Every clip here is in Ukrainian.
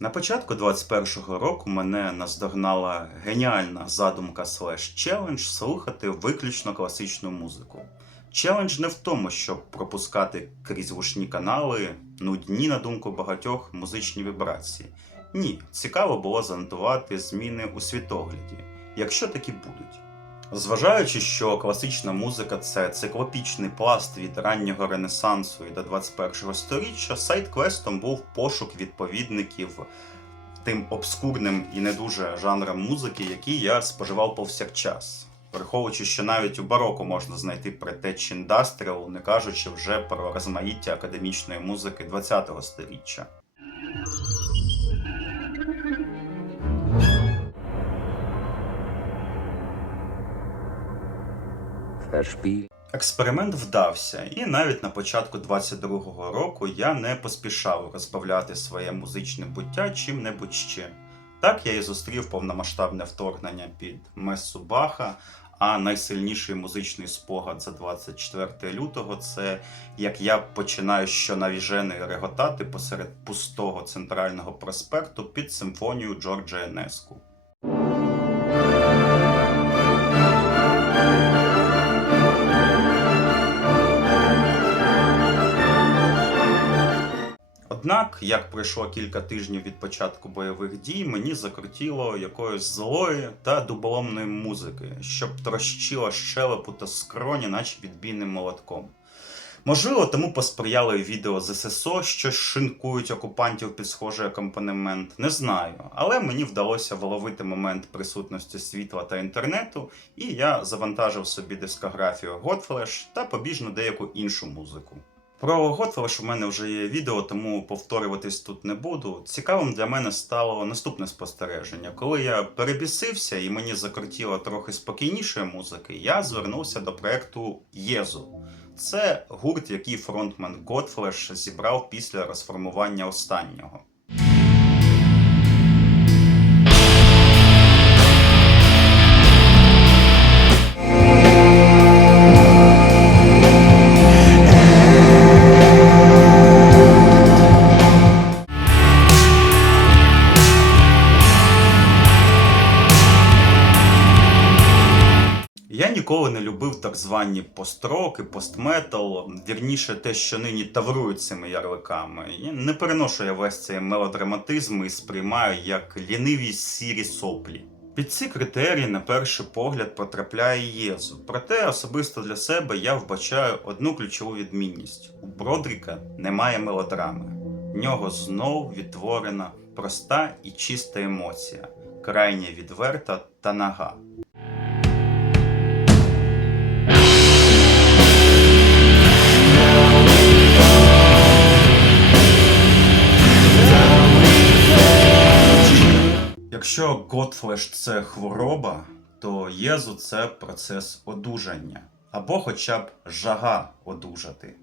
На початку 21-го року мене наздогнала геніальна задумка слеш челендж слухати виключно класичну музику. Челендж не в тому, щоб пропускати крізь гучні канали нудні, на думку багатьох, музичні вібрації. Ні, цікаво було занотувати зміни у світогляді, якщо такі будуть. Зважаючи, що класична музика це циклопічний пласт від раннього ренесансу і до 21-го сторіччя, сайт-квестом був пошук відповідників тим обскурним і не дуже жанрам музики, які я споживав повсякчас. Враховуючи, що навіть у бароко можна знайти предтеч індастріал, не кажучи вже про розмаїття академічної музики 20-го сторіччя. Експеримент вдався, і навіть на початку 22-го року я не поспішав розбавляти своє музичне буття чим-небудь ще. Так я і зустрів повномасштабне вторгнення під месу Баха, а найсильніший музичний спогад за 24 лютого це як я починаю щонавіжений реготати посеред пустого центрального проспекту під симфонію Джорджа Енеску. Однак, як пройшло кілька тижнів від початку бойових дій, мені закрутіло якоїсь злої та дуболомної музики, щоб трощило щелепу та скроні, наче відбійним молотком. Можливо, тому посприяли відео з ССО, що шинкують окупантів під схожий акомпанемент, не знаю. Але мені вдалося вловити момент присутності світла та інтернету, і я завантажив собі дискографію Godflash та побіжно деяку іншу музику. Про Готфелш у мене вже є відео, тому повторюватись тут не буду. Цікавим для мене стало наступне спостереження. Коли я перебісився і мені закрутіло трохи спокійнішої музики, я звернувся до проекту Єзу. Це гурт, який фронтмен Готфлеш зібрав після розформування останнього. Я ніколи не любив так звані построки, постметал, вірніше те, що нині таврують цими ярликами. Не переношу я весь цей мелодраматизм і сприймаю як ліниві сірі соплі. Під ці критерії, на перший погляд, потрапляє Єзу. Проте особисто для себе я вбачаю одну ключову відмінність: у Бродріка немає мелодрами. В нього знов відтворена проста і чиста емоція, крайня відверта та нага. Якщо Godflesh – це хвороба, то Єзу це процес одужання, або хоча б жага одужати.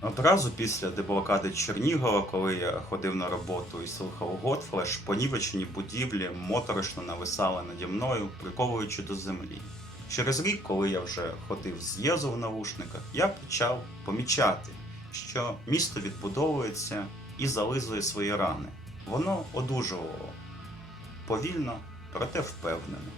Одразу після деблокади Чернігова, коли я ходив на роботу і слухав Godflesh, понівечені будівлі моторошно нависали наді мною, приковуючи до землі. Через рік, коли я вже ходив з Єзу в навушниках, я почав помічати, що місто відбудовується і зализує свої рани. Воно одужувало повільно, проте впевнено.